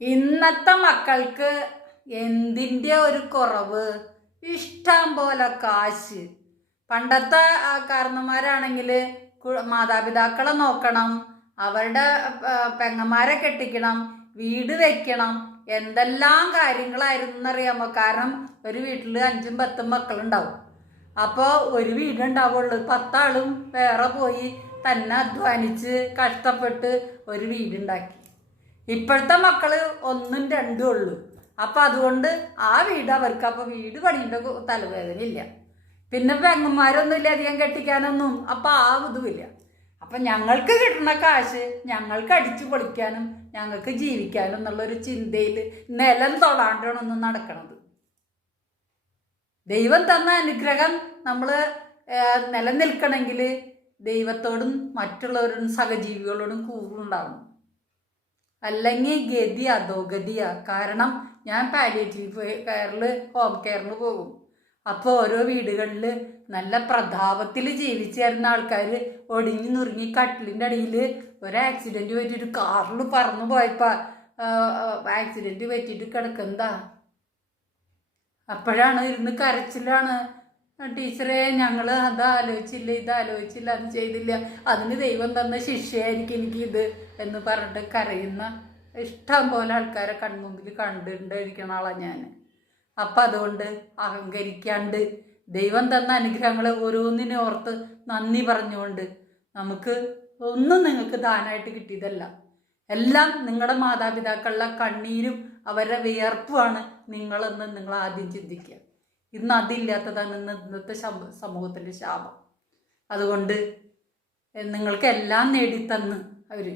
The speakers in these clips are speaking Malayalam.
ഇന്നത്തെ മക്കൾക്ക് എന്തിൻ്റെ ഒരു കുറവ്? ഇഷ്ടം പോലെ കാശ്. പണ്ടത്തെ കാരണന്മാരാണെങ്കിൽ മാതാപിതാക്കളെ നോക്കണം, അവരുടെ പെങ്ങന്മാരെ കെട്ടിക്കണം, വീട് വെക്കണം, എന്തെല്ലാം കാര്യങ്ങളായിരുന്നു എന്നറിയാമോ? കാരണം ഒരു വീട്ടിൽ 5ഉം 10ഉം മക്കളുണ്ടാവും. അപ്പോൾ ഒരു വീടുണ്ടാവുള്ളൂ. 10 ആളും വേറെ പോയി തന്നെ അധ്വാനിച്ച് കഷ്ടപ്പെട്ട് ഒരു വീടുണ്ടാക്കി. ഇപ്പോഴത്തെ മക്കള് 1ഉം 2ഉം ഉള്ളൂ. അപ്പം അതുകൊണ്ട് ആ വീട് അവർക്ക് അപ്പോൾ വീട് പണിയുടെ തലവേദന ഇല്ല. പിന്നെ പെങ്ങന്മാരൊന്നും ഇല്ല അധികം കെട്ടിക്കാനൊന്നും. അപ്പം ആ ഇതുമില്ല. അപ്പം ഞങ്ങൾക്ക് കിട്ടുന്ന കാശ് ഞങ്ങൾക്ക് അടിച്ചു പൊളിക്കാനും ഞങ്ങൾക്ക് ജീവിക്കാനും എന്നുള്ളൊരു ചിന്തയിൽ നിലം തൊടാണ്ടാണൊന്നും നടക്കണത്. ദൈവം തന്ന അനുഗ്രഹം നമ്മൾ നിലനിൽക്കണമെങ്കിൽ ദൈവത്തോടും മറ്റുള്ളവരോടും സഹജീവികളോടും കൂറുണ്ടാവണം. അല്ലെങ്കിൽ ഗതി അധോഗതിയാ. കാരണം ഞാൻ പാലിയേറ്റീവ് കെയറിൽ ഹോം കെയറിന് പോകും. അപ്പോൾ ഓരോ വീടുകളിൽ നല്ല പ്രതാപത്തിൽ ജീവിച്ചു തരുന്ന ആൾക്കാർ ഒടിഞ്ഞു നുറുങ്ങി കട്ടിലിൻ്റെ അടിയിൽ ഒരു ആക്സിഡൻറ്റ് പറ്റിയിട്ട് കാറിൽ പറന്നു പോയപ്പോൾ ആക്സിഡൻറ്റ് പറ്റിയിട്ട് കിടക്കുന്നതാ. അപ്പോഴാണ് ഇരുന്ന് കരച്ചിലാണ്. ടീച്ചറെ, ഞങ്ങൾ അത് ആലോചിച്ചില്ല, ഇത് ആലോചിച്ചില്ല, അത് ചെയ്തില്ല, അതിന് ദൈവം തന്ന ശിക്ഷയായിരിക്കും എനിക്കിത് എന്ന് പറഞ്ഞിട്ട് കരയുന്ന ഇഷ്ടം പോലെ ആൾക്കാരെ കൺമുമ്പിൽ കണ്ടിരിക്കുന്ന ആളാണ് ഞാൻ. അപ്പം അതുകൊണ്ട് അഹങ്കരിക്കാണ്ട് ദൈവം തന്ന അനുഗ്രഹങ്ങൾ ഓരോന്നിനെ ഓർത്ത് നന്ദി പറഞ്ഞുകൊണ്ട്, നമുക്ക് ഒന്നും നിങ്ങൾക്ക് ദാനമായിട്ട് കിട്ടിയതല്ല, എല്ലാം നിങ്ങളുടെ മാതാപിതാക്കളുടെ കണ്ണീരും അവരുടെ വിയർപ്പുമാണ് നിങ്ങളെന്ന് നിങ്ങൾ ആദ്യം ചിന്തിക്കുക. ഇന്ന് അതില്ലാത്തതാണ് ഇന്നത്തെ സമൂഹത്തിൻ്റെ ശാപം. അതുകൊണ്ട് നിങ്ങൾക്ക് എല്ലാം നേടിത്തന്ന് അവർ.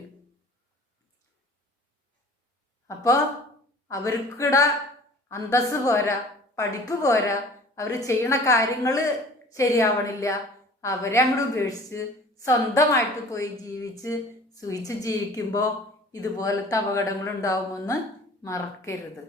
അപ്പോൾ അവർക്കിടെ അന്തസ്സ് പോരാ, പഠിപ്പ് പോരാ, അവർ ചെയ്യണ കാര്യങ്ങൾ ശരിയാവണില്ല. അവരെ അങ്ങോട്ട് ഉപേക്ഷിച്ച് സ്വന്തമായിട്ട് പോയി സുഖിച്ച് ജീവിക്കുമ്പോൾ ഇതുപോലത്തെ അപകടങ്ങളുണ്ടാവുമെന്ന് മറക്കരുത്.